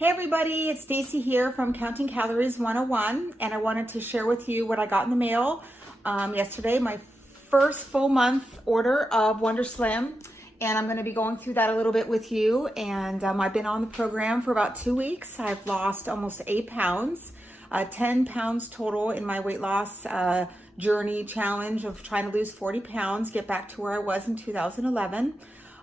Hey everybody, it's Stacy here from Counting Calories 101, and I wanted to share with you what I got in the mail yesterday, my first full month order of WonderSlim, and I'm going to be going through that a little bit with you. And I've been on the program for about 2 weeks. I've lost almost 8 pounds, 10 pounds total in my weight loss journey challenge of trying to lose 40 pounds, get back to where I was in 2011.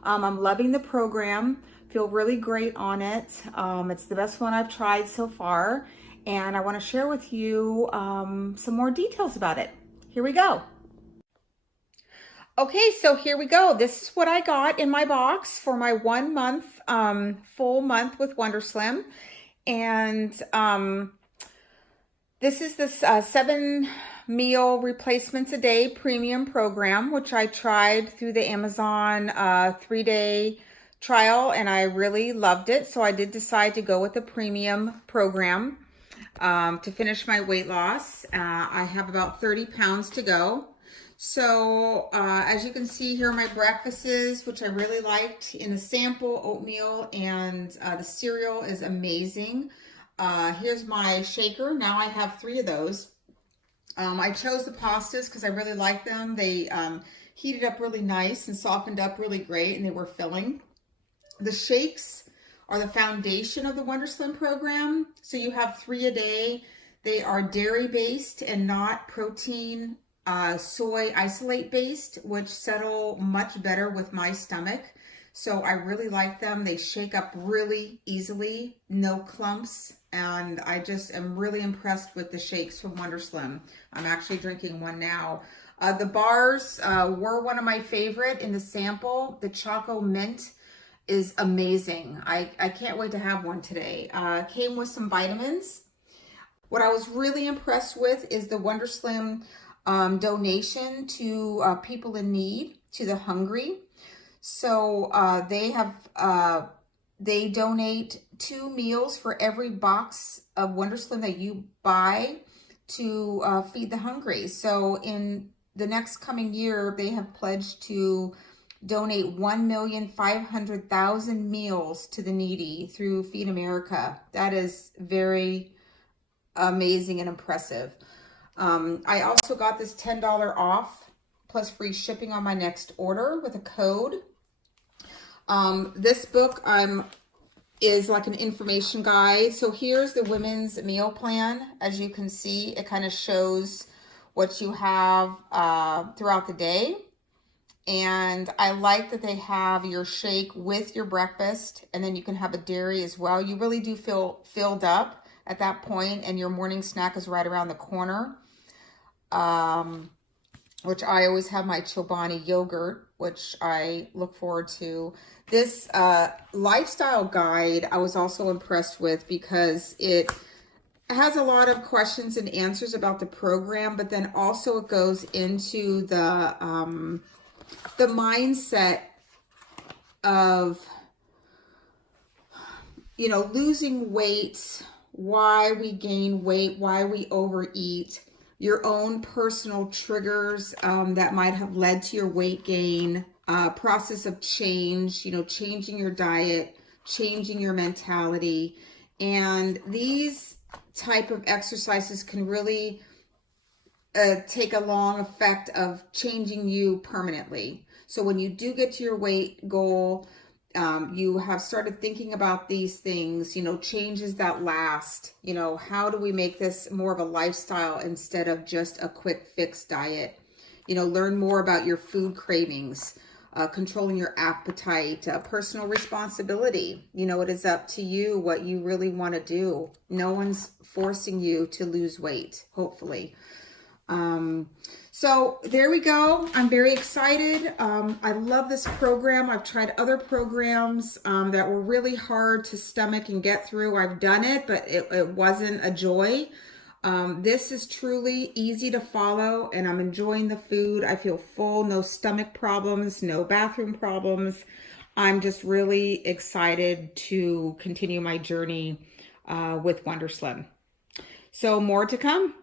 I'm loving the program. Feel really great on it. It's the best one I've tried so far, and I want to share with you some more details about it. Here we go. Okay, so here we go. This is what I got in my box for my 1 month, full month with WonderSlim. And this is this 7 meal replacements a day premium program, which I tried through the Amazon 3-day trial, and I really loved it. So I did decide to go with the premium program to finish my weight loss. I have about 30 pounds to go. So as you can see here, my breakfasts, which I really liked in the sample, oatmeal, and the cereal is amazing. Here's my shaker. Now I have 3 of those. I chose the pastas because I really like them. They heated up really nice and softened up really great, and they were filling. The shakes are the foundation of the WonderSlim program. So you have 3 a day. They are dairy-based and not protein, soy isolate-based, which settle much better with my stomach. So I really like them. They shake up really easily, no clumps, and I just am really impressed with the shakes from WonderSlim. I'm actually drinking one now. The bars were one of my favorite in the sample. The Choco Mint is amazing. I can't wait to have one today. Came with some vitamins. What I was really impressed with is the WonderSlim donation to people in need, to the hungry. So they donate 2 meals for every box of WonderSlim that you buy to feed the hungry. So in the next coming year, they have pledged to donate 1,500,000 meals to the needy through Feed America. That is very amazing and impressive. I also got this $10 off plus free shipping on my next order with a code. This book is like an information guide. So here's the women's meal plan. As you can see, it kind of shows what you have throughout the day. And I like that they have your shake with your breakfast, and then you can have a dairy as well. You really do feel filled up at that point, and your morning snack is right around the corner. Which I always have my Chobani yogurt, which I look forward to. This lifestyle guide I was also impressed with because it has a lot of questions and answers about the program, but then also it goes into the mindset of, you know, losing weight, why we gain weight, why we overeat, your own personal triggers that might have led to your weight gain, process of change, you know, changing your diet, changing your mentality. And these type of exercises can really take a long effect of changing you permanently. So when you do get to your weight goal, you have started thinking about these things, you know, changes that last, you know, how do we make this more of a lifestyle instead of just a quick fix diet? You know, learn more about your food cravings, controlling your appetite, personal responsibility. You know, it is up to you what you really want to do. No one's forcing you to lose weight, hopefully. So there we go. I'm very excited. I love this program. I've tried other programs that were really hard to stomach and get through. I've done it, but it wasn't a joy. This is truly easy to follow, and I'm enjoying the food. I feel full, no stomach problems, no bathroom problems. I'm just really excited to continue my journey with WonderSlim. So more to come.